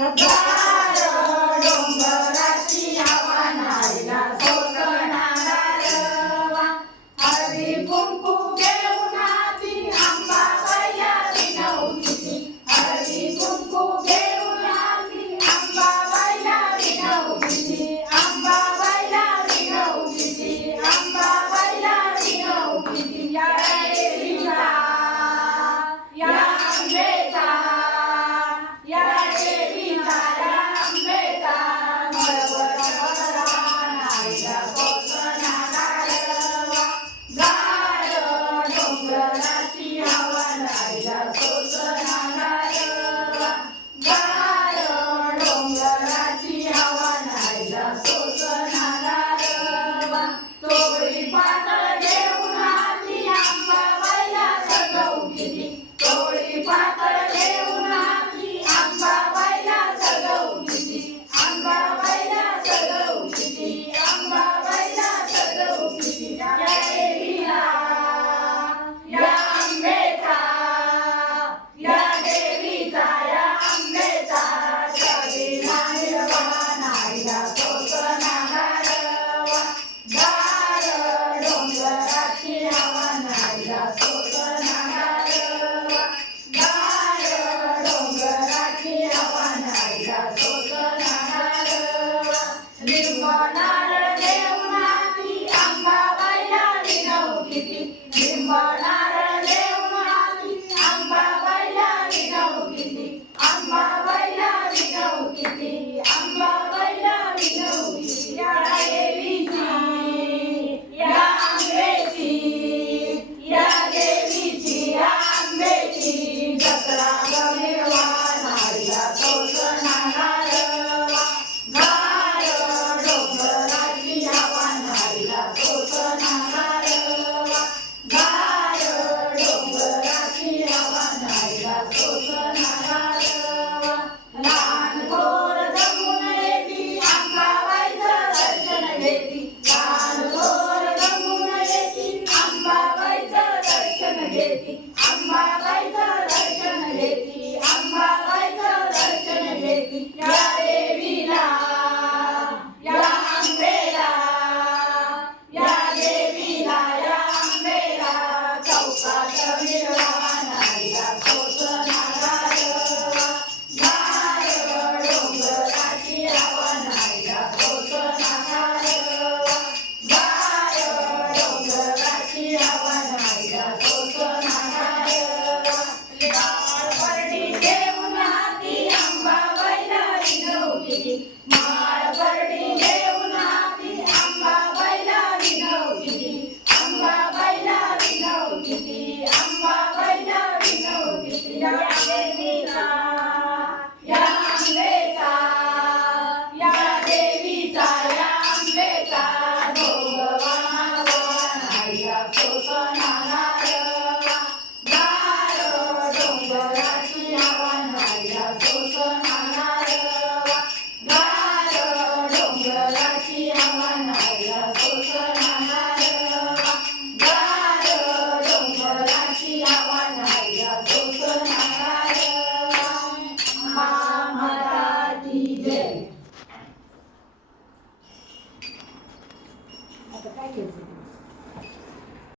Садок. Pátria You're.